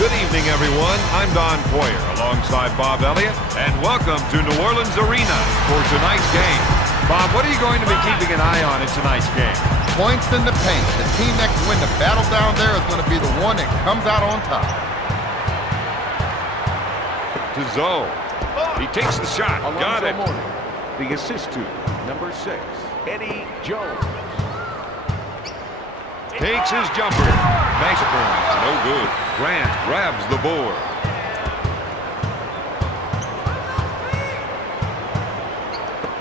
Good evening, everyone. I'm Don Poyer alongside Bob Elliott, and welcome to New Orleans Arena for tonight's game. Bob, what are you going to be keeping an eye on in tonight's game? Points in the paint. The team that can win the battle down there is going to be the one that comes out on top. To Zoe. He takes the shot. Got it. The assist to number 6, Eddie Jones. Takes his jumper. Nice point. No good. Grant grabs the board.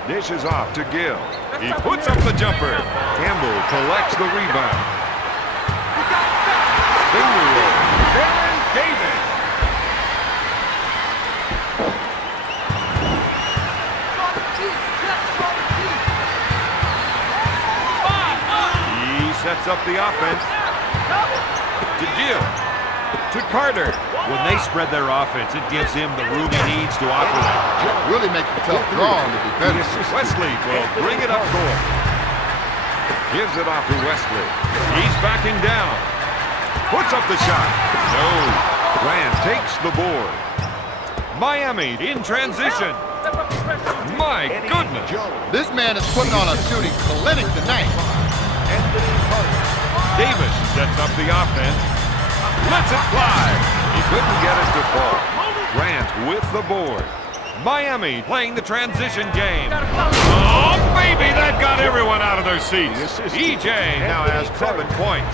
Dishes off to Gill. He puts up the jumper. Campbell collects the rebound. Finger roll. Baron Davis. He sets up the offense. To Gill. To Carter. When they spread their offense, it gives him the room he needs to operate. Really makes a tough draw on the defense. Wesley will bring it up court. Gives it off to Wesley. He's backing down. Puts up the shot. No. Grant takes the board. Miami in transition. My goodness. This man is putting on a shooting clinic tonight. Davis sets up the offense. Lets it fly. He couldn't get it to fall. Grant with the board. Miami playing the transition game. Oh, baby, that got everyone out of their seats. EJ now has 7 points.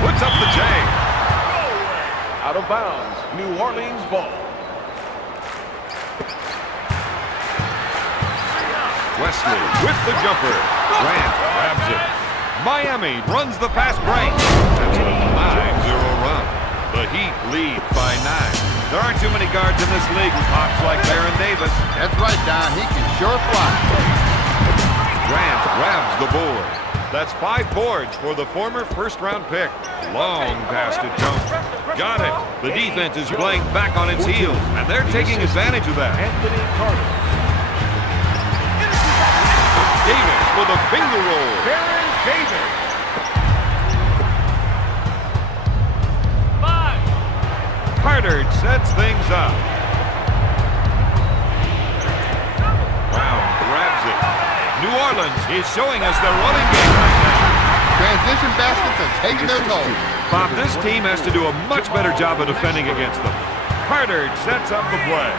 Puts up the J. Out of bounds, New Orleans ball. Wesley with the jumper. Grant grabs it. Miami runs the fast break. That's a 9-0 run. The Heat lead by 9. There aren't too many guards in this league with hops like Baron Davis. That's right, Don. He can sure fly. Grant grabs the board. That's 5 boards for the former first-round pick. Long pass to Jones. Got it. The defense is playing back on its heels, and they're taking advantage of that. Anthony Carter. Davis with a finger roll. Baron Davis. Carter sets things up. Brown grabs it. New Orleans is showing us their running game right now. Transition baskets are taking their toll. Bob, this team has to do a much better job of defending against them. Carter sets up the play.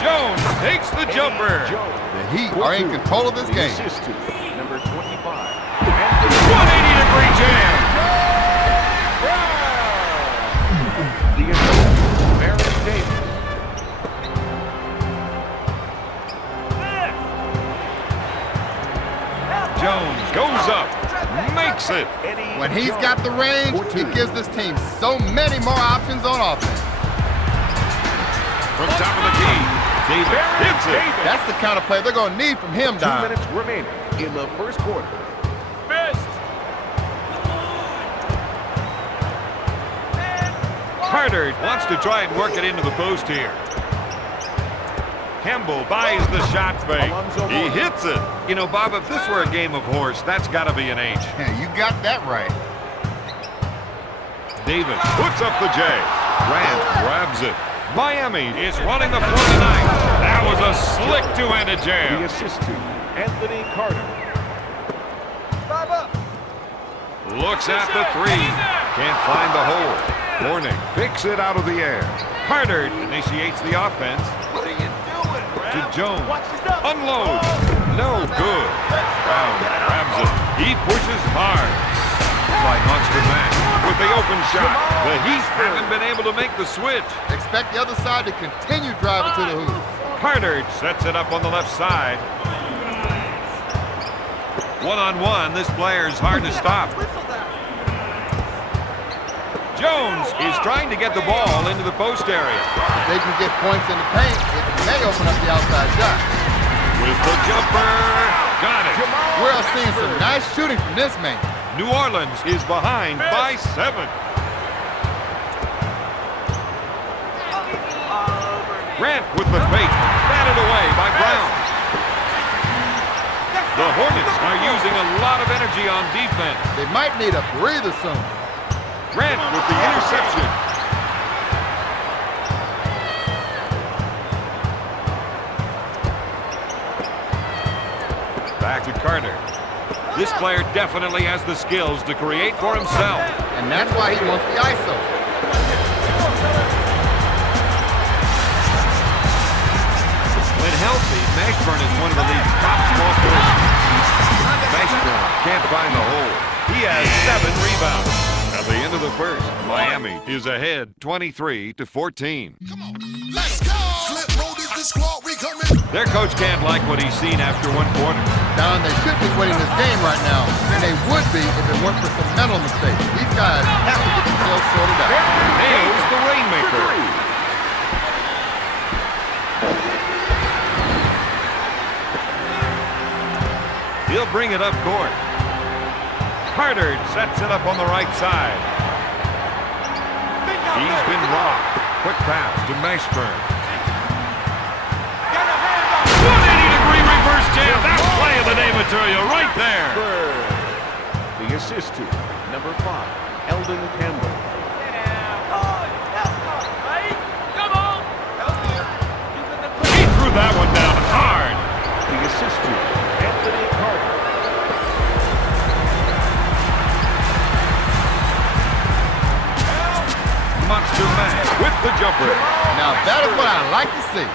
Jones takes the jumper. The Heat are in control of this game. Assist to number 25. 180-degree jam. The assist, Baron Davis. Jones goes up, makes it. When he's got the range, he gives this team so many more options on offense. From top of the key, Davis hits it. That's the kind of play they're going to need from him, 2 Don. minutes remaining in the first quarter. Carter wants to try and work it into the post here. Campbell buys the shot fake. He hits it. You know, Bob, if this were a game of horse, that's got to be an H. Yeah, you got that right. Davis puts up the J. Grant grabs it. Miami is running the floor tonight. That was a slick two-handed jam. The assist to Anthony Carter. Looks at the 3. Can't find the hole. Hornet picks it out of the air. Carter initiates the offense. What are you doing, To Jones. Unloads. No good. Brown grabs it. He pushes hard. By Monster Max with the open shot. The Heat haven't been able to make the switch. Expect the other side to continue driving to the hoop. Carter sets it up on the left side. One-on-one, this player's hard to stop. Jones is trying to get the ball into the post area. If they can get points in the paint, it may open up the outside shot. With the jumper. Got it. We're seeing some nice shooting from this man. New Orleans is behind by 7. Grant with the fake. Batted away by Brown. The Hornets are using a lot of energy on defense. They might need a breather soon. Grant with the interception. Back to Carter. This player definitely has the skills to create for himself. And that's why he wants the ISO. When healthy, Mashburn is one of the league's top small forwards. Mashburn can't find the hole. He has 7 rebounds. At the end of the first, Miami is ahead 23-14. Come on, let's go! Flip mode is the squad, we coming. Their coach can't like what he's seen after one quarter. Don, they should be winning this game right now, and they would be if it weren't for some mental mistakes. These guys have to get themselves sorted out. Nails the rainmaker. He'll bring it up court. Carter sets it up on the right side. He's been rocked. Quick pass to Mashburn. 180-degree reverse jam. That's play of the day material right there. The assist to number 5, Eldon Campbell. He threw that one down hard. The assist to Anthony Carter. Monster man with the jumper. Now that is what I like to see.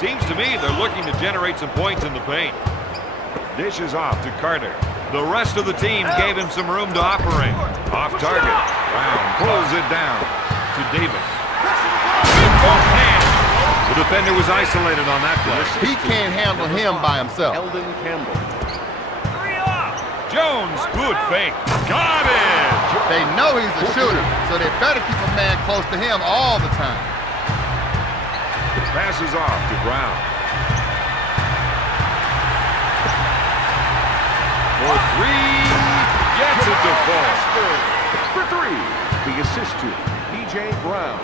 Seems to me they're looking to generate some points in the paint. Dishes off to Carter. The rest of the team gave him some room to operate. Off target. Brown pulls it down to Davis. Both hands. The defender was isolated on that play. He can't handle him by himself. Eldon Campbell. Jones, good fake. Got it! They know he's a shooter, so they better keep a man close to him all the time. Passes off to Brown. For 3, gets it to fall. For 3, the assist to P.J. Brown.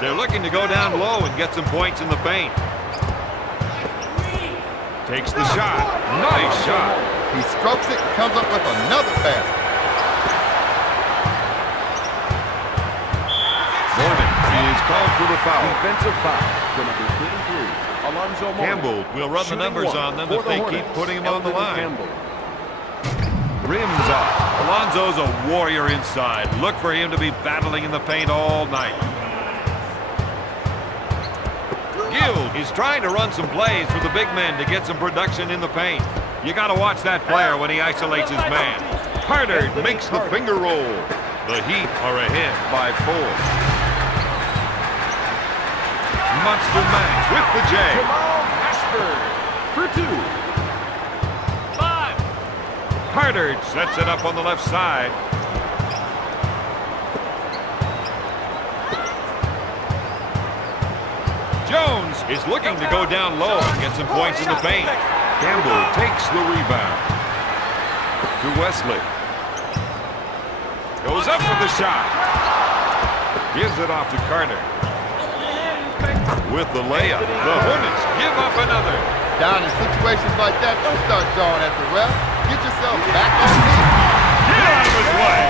They're looking to go down low and get some points in the paint. Takes the shot. Nice shot. He strokes it and comes up with another basket. Morgan is called for the foul. Defensive foul to number 33, Alonzo Mourning. Campbell will run the numbers on them if they keep putting him on the line. Campbell. Rims off. Alonzo's a warrior inside. Look for him to be battling in the paint all night. Gill is trying to run some plays for the big men to get some production in the paint. You got to watch that player when he isolates his man. Carter makes the finger roll. The Heat are ahead by 4. Monster Max with the J. For 2. Carter sets it up on the left side. Jones is looking to go down low and get some points in the paint. Campbell takes the rebound. To Wesley. Goes up for the shot. Gives it off to Carter. With the layup, the Hornets give up another. Down in situations like that, don't start jawing at the ref. Get yourself back on me. Get out of his way.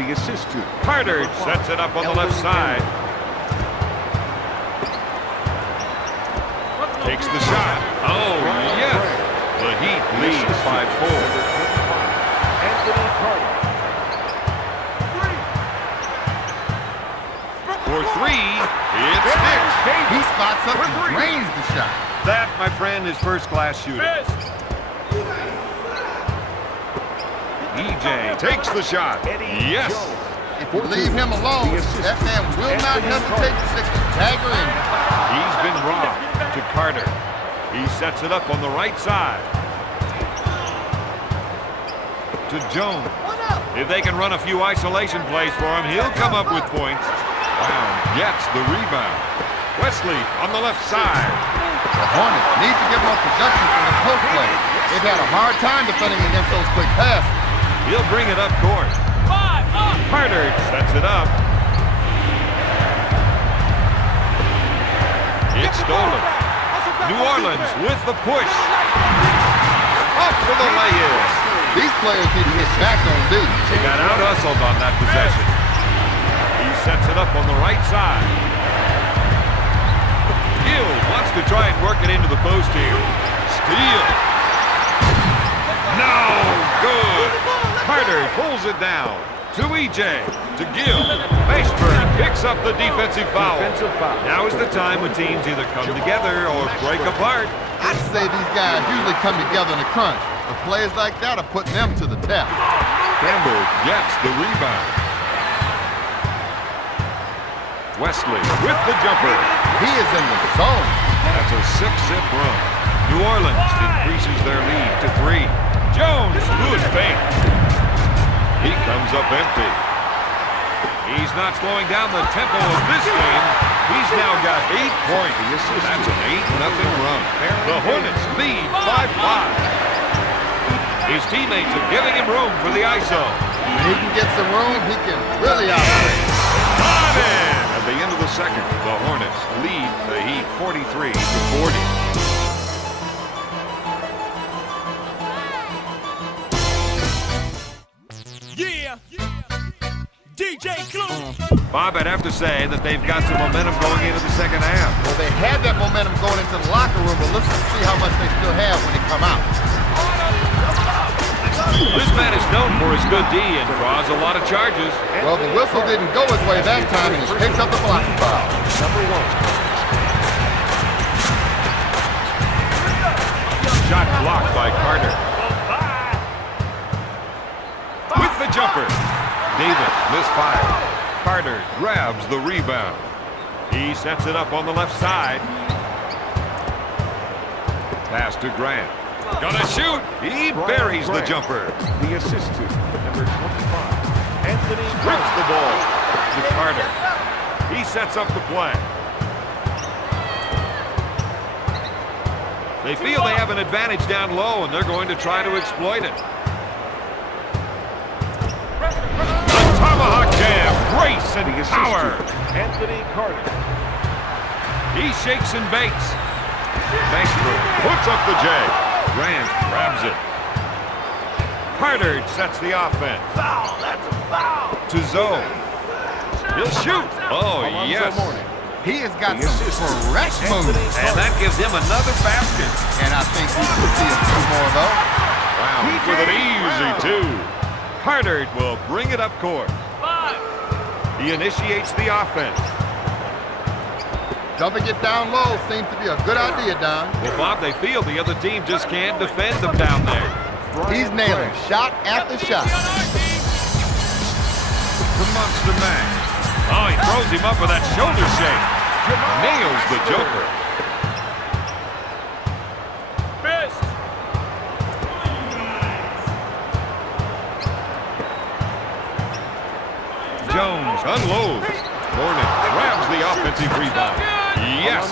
The assist to Carter sets it up on the left side. Takes the shot. Oh, yes. The Heat leads by 4. Anthony Carter. For 3, it sticks. He spots up and drains the shot. That, my friend, is first-class shooting. EJ takes the shot. Yes. If you leave him alone, that man will not hesitate to stick the dagger in. He's been robbed to Carter. He sets it up on the right side. To Jones. If they can run a few isolation plays for him, he'll come up with points. Brown gets the rebound. Wesley on the left side. The Hornets need to get more production from the post play. They've had a hard time defending against those quick passes. He'll bring it up court. Carter sets it up. It's stolen. New Orleans with the push. Up for the lay-in. These players need to get back on D. They got out-hustled on that possession. He sets it up on the right side. Gill wants to try and work it into the post here. Steal. No good. Carter pulls it down. To EJ. To Gill. Maceburn picks up the defensive foul. Now is the time when teams either come together or break apart. I'd say these guys usually come together in a crunch. But players like that are putting them to the test. Campbell gets the rebound. Wesley with the jumper. He is in the zone. That's a 6-zip run. New Orleans increases their lead to 3. Jones, good fake. He comes up empty. He's not slowing down the tempo of this game. He's now got 8 points. That's an 8-0 run. The Hornets lead by 5. His teammates are giving him room for the ISO. When he can get some room, he can really operate. Got it! At the end of the second, the Hornets lead the Heat 43-40. Bob, I'd have to say that they've got some momentum going into the second half. Well, they had that momentum going into the locker room, but let's see how much they still have when they come out. This man is known for his good D and draws a lot of charges. Well, the whistle didn't go his way that time, and he picks up the blocking foul. Number 1. Shot blocked by Carter. With the jumper. Davis misfired. Carter grabs the rebound. He sets it up on the left side. Pass to Grant. Gonna shoot. He buries the jumper. The assist to number 25. Anthony Strips the ball to Carter. He sets up the play. They feel they have an advantage down low, and they're going to try to exploit it. The tomahawk jam, grace and power. Anthony Carter. He shakes and bakes. Maceburn puts up the J. Grant grabs it. Carter sets the offense. Foul, that's a foul. To Zoe. He'll shoot. Oh, yes. He has got some correct moves. And that gives him another basket. And I think we could see a few more of those. Wow, with an easy 2. Carter will bring it up court. He initiates the offense. Dumping it down low seems to be a good idea, Don. Well, Bob, they feel the other team just can't defend them down there. He's nailing shot after shot. The monster man. Oh, he throws him up with that shoulder shake. Nails the joker. Jones unloads. Hornet grabs the offensive rebound. Yes,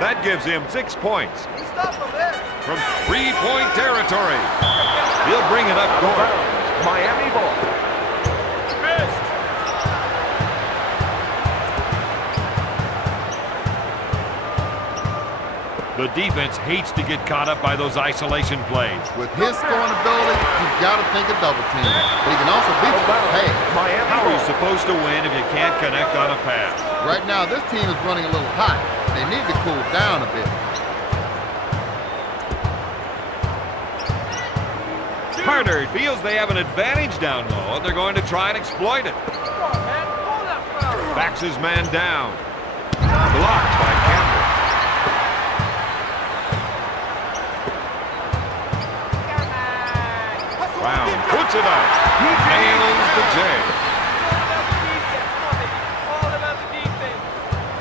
that gives him 6 points. From 3-point territory. He'll bring it up court. Miami ball. The defense hates to get caught up by those isolation plays. With his scoring ability, you've got to think of double team. But he can also beat the pass. How are you supposed to win if you can't connect on a pass? Right now, this team is running a little hot. They need to cool down a bit. Carter feels they have an advantage down low, and they're going to try and exploit it. Backs his man down. Blocked by Campbell. Brown puts it up. He nails the J.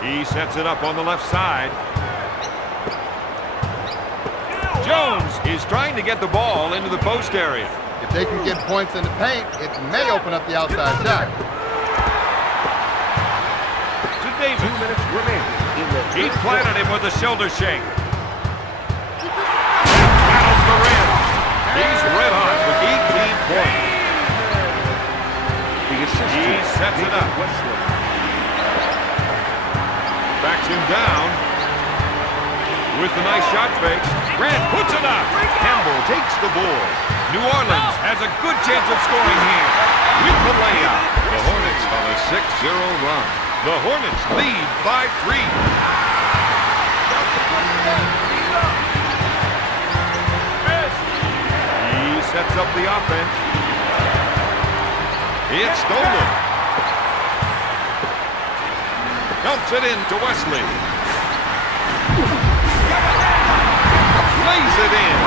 He sets it up on the left side. Jones is trying to get the ball into the post area. If they can get points in the paint, it may open up the outside shot. To Davis. 2 minutes remaining. He planted him with a shoulder shake. Battles the rim. He's red hot with 18 points. He sets it up. Backs him down. with the nice shot fake. Grant puts it up. Campbell takes the board. New Orleans has a good chance of scoring here with the layup. The Hornets on a 6-0 run. The Hornets lead by 3. He sets up the offense. It's stolen. Dumps it in to Wesley. Lays it in.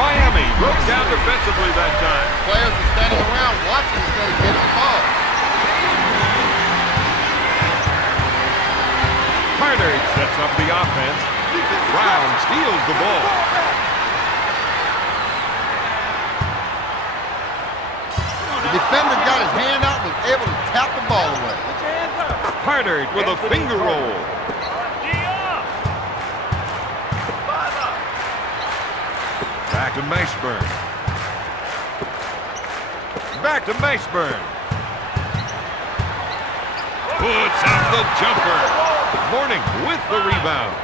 Miami broke down defensively that time. Players are standing around watching instead of getting the ball. Carter sets up the offense. Brown steals the ball. The defender got his hand out and was able to tap the ball away. Carter with a finger roll. Back to Mashburn. Back to Mashburn. Puts out the jumper. Morning with the rebound.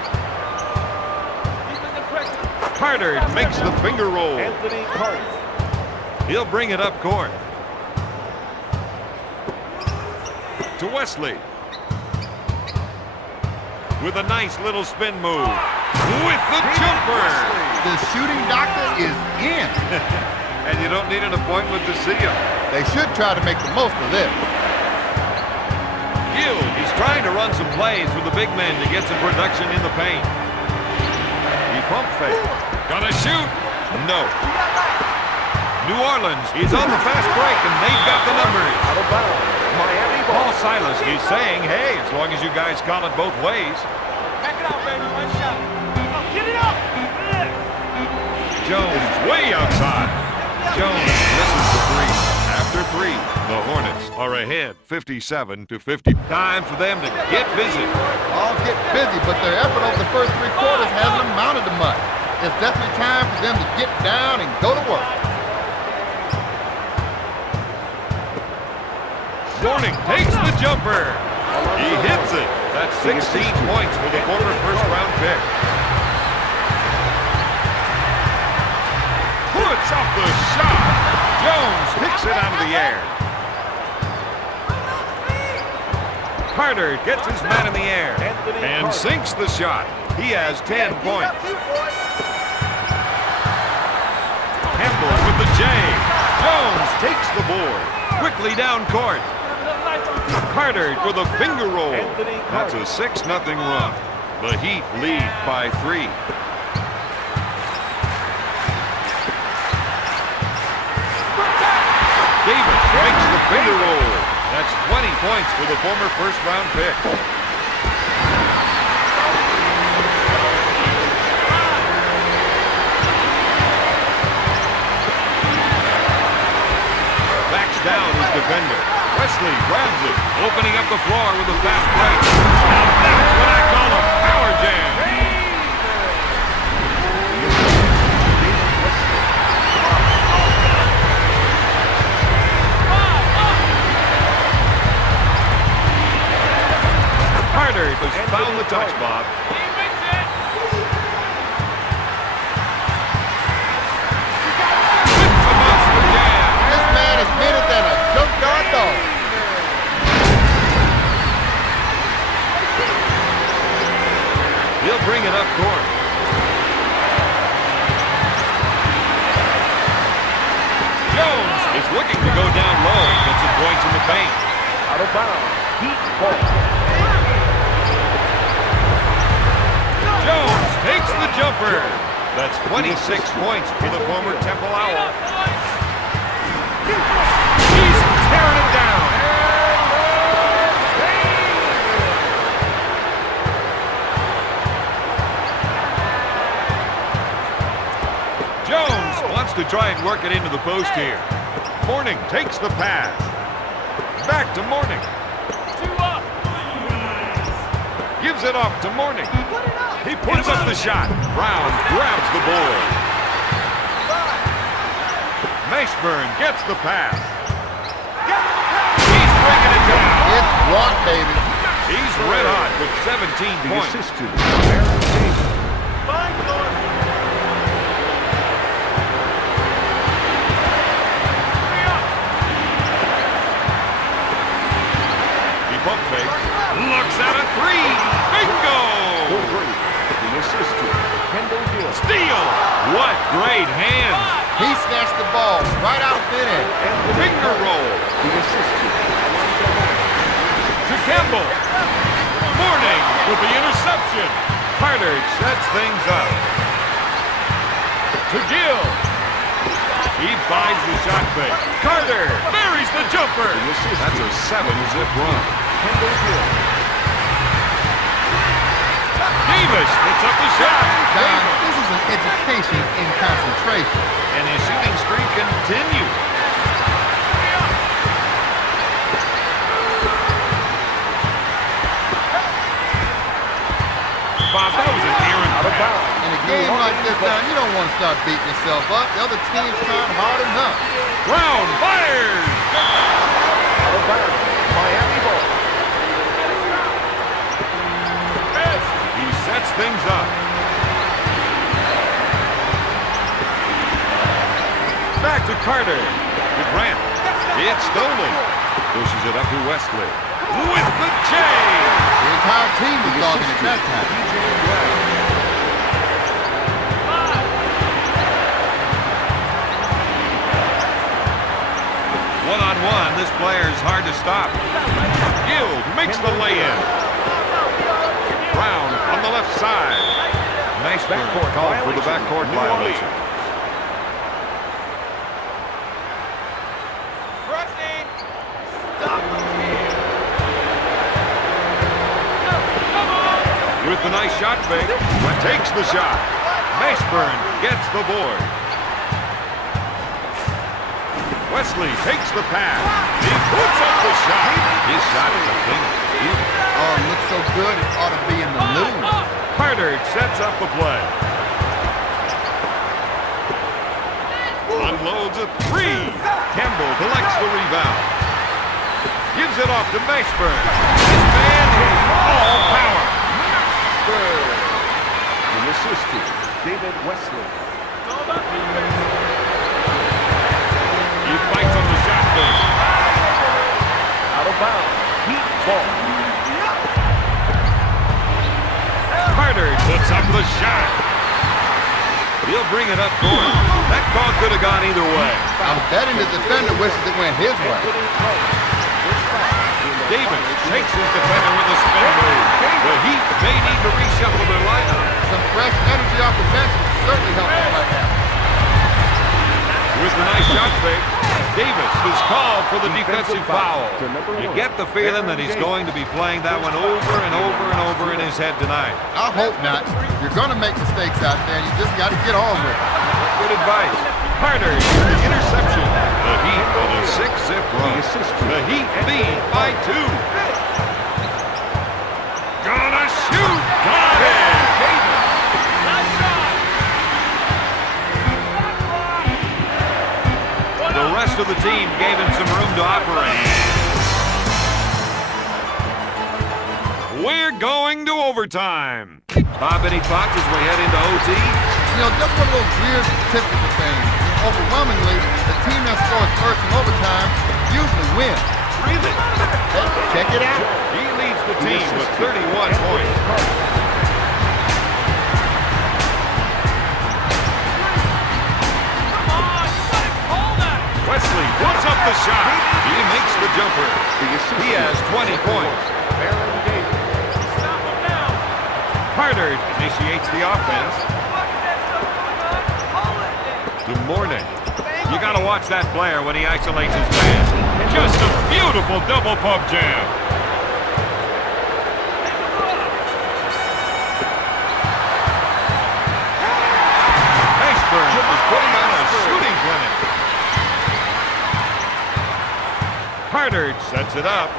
Carter makes the finger roll. Anthony Carter. He'll bring it up court. To Wesley. With a nice little spin move. With the jumper. The shooting doctor is in. And you don't need an appointment to see him. They should try to make the most of this. Gill, he's trying to run some plays with the big men to get some production in the paint. He pump fake. Gonna shoot. No. New Orleans, he's on the fast break, and they've got the numbers. Out of bounds. Miami Paul ball. Silas, he's saying, hey, as long as you guys call it both ways. Back it out, baby. One shot. Get it up. Jones way outside. Jones misses the 3. After 3, the Hornets are ahead 57-50. Time for them to get busy. All get busy, but their effort over the first 3 quarters hasn't amounted to much. It's definitely time for them to get down and go to work. Morning takes the jumper. He hits it. That's 16 points for the former first-round pick. Puts up the shot. Jones picks it out of the air. Carter gets his man in the air and sinks the shot. He has 10 points. Campbell with the J. Jones takes the board. Quickly down court. Carter with a finger roll. That's a 6-0 run. The Heat lead by 3. Davis makes the finger roll. That's 20 points for the former first-round pick. Backs down his defender. Wesley grabs it, opening up the floor with a fast break. Now that's what I call a power jam. Carter has found the touch, Bob. With the monster jam. This man is meaner than a junkyard dog. He'll bring it up court. Jones is looking to go down low and get some points in the paint. Out of bounds. Heat ball. Jones takes the jumper. That's 26 points for the former Temple Owl. He's tearing it down. Jones wants to try and work it into the post here. Morning takes the pass. Back to Morning. Gives it off to Morning. He puts up the shot. Brown grabs the board. Mashburn gets the pass. He's breaking it down. It's rock, baby. He's red hot with 17 The points. assist to Aaron Davis. fake. Looks at a three. Bingo! The assist to Kendall Gill. Steal! What great hands! He snatched the ball right out of thin end. Finger roll The assist to to Campbell. Morning with the interception. Carter sets things up. To Gill. He buys the shot fake. Carter buries the jumper. That's a 7-zip run. Kendall Gill. Davis puts up the shot. John, this is an education in concentration. And his shooting streak continues. Bob, that was an errant pass. In a game like this, John, you don't want to start beating yourself up. The other team's trying hard enough. Brown fires. Out of bounds. Miami ball. He sets things up. Back to Carter. To Grant. It's stolen. Pushes it up to Wesley. With the J. The entire team was dogging it that time. One-on-one, this player is hard to stop. Gill makes the lay-in. Brown on the left side. Nice backcourt call for the backcourt violation. With the nice shot fake, takes the shot. Mashburn gets the board. Wesley takes the pass. He puts up the shot. His shot is a thing. Oh, it looks so good, it ought to be in the news. Carter sets up the play. Unloads a three. Campbell collects the rebound. Gives it off to Mashburn. This man is all power. The assist to David Wesley. He fights on the shot fake. Out of bounds. Heat ball. Carter puts up the shot. He'll bring it up for him. That call could have gone either way. I'm betting the defender wishes it went his way. Davis takes his defender with a spin move. The Heat may need to reshuffle their lineup. Some fresh energy off the bench would certainly help them right now. With the nice shot fake, Davis is called for the defensive foul. You get the feeling that he's going to be playing that one over and over and over in his head tonight. I hope not. You're going to make mistakes out there, and you just got to get on with it. Good advice. Carter with the interception. The Heat with a 6-zip run. The Heat lead by 2. Gonna shoot. Got it. The rest of the team gave him some room to operate. We're going to overtime. Bob, any thoughts as we head into OT? You know, just one of those weird typical things. Overwhelmingly, the team that scores first in overtime usually wins. Really? Hey, check it out. He leads the team with 31 points. Wesley puts up the shot. He makes the jumper. He has 20 points. Carter initiates the offense. Good morning. You got to watch that player when he isolates his man. Just a beautiful double pump jam. Mashburn is putting on a shooting clinic. Carter sets it up.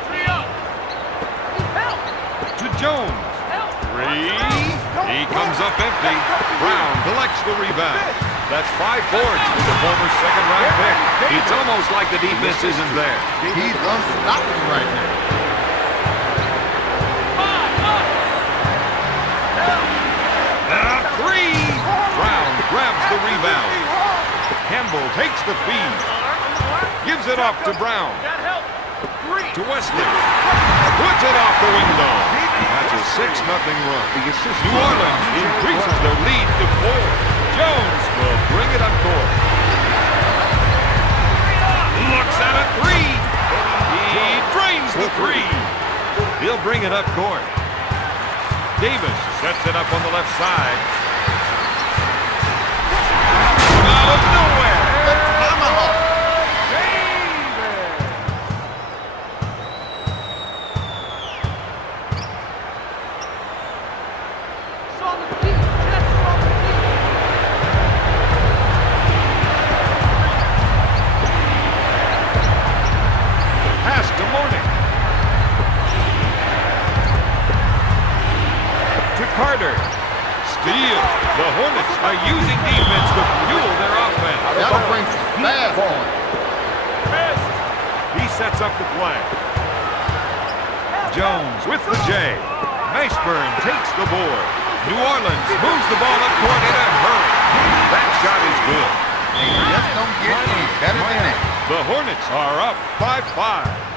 To Jones. 3. He comes up empty. Brown collects the rebound. That's 5 boards for the former second-round pick. It's almost like the defense isn't there. He's unstoppable right now. A 3. Brown grabs the rebound. Campbell takes the feed. Gives it off to Brown. To Wesley. Puts it run. The assist. New Orleans increases their lead to 4. Jones will bring it up court. Looks at a 3. He drains the 3. He'll bring it up court. Davis sets it up on the left side. Out of nowhere. Tomahawk. Pass to Morning. To Carter. Steal. The Hornets are using defense to fuel their offense. That'll bring some fast points. He sets up the play. Jones with the J. Mashburn takes the board. New Orleans moves the ball up court in a hurry. That shot is good. They just don't get any better than that. The Hornets are up 5-5.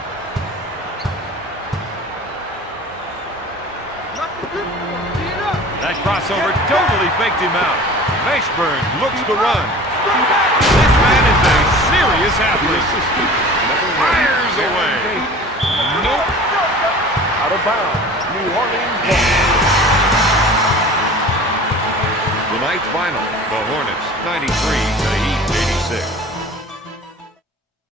That crossover totally faked him out. Mashburn looks to run. This man is a serious athlete. Fires away. Nope. Out of bounds. New Orleans ball. Tonight's final, the Hornets 93 to the Heat 86.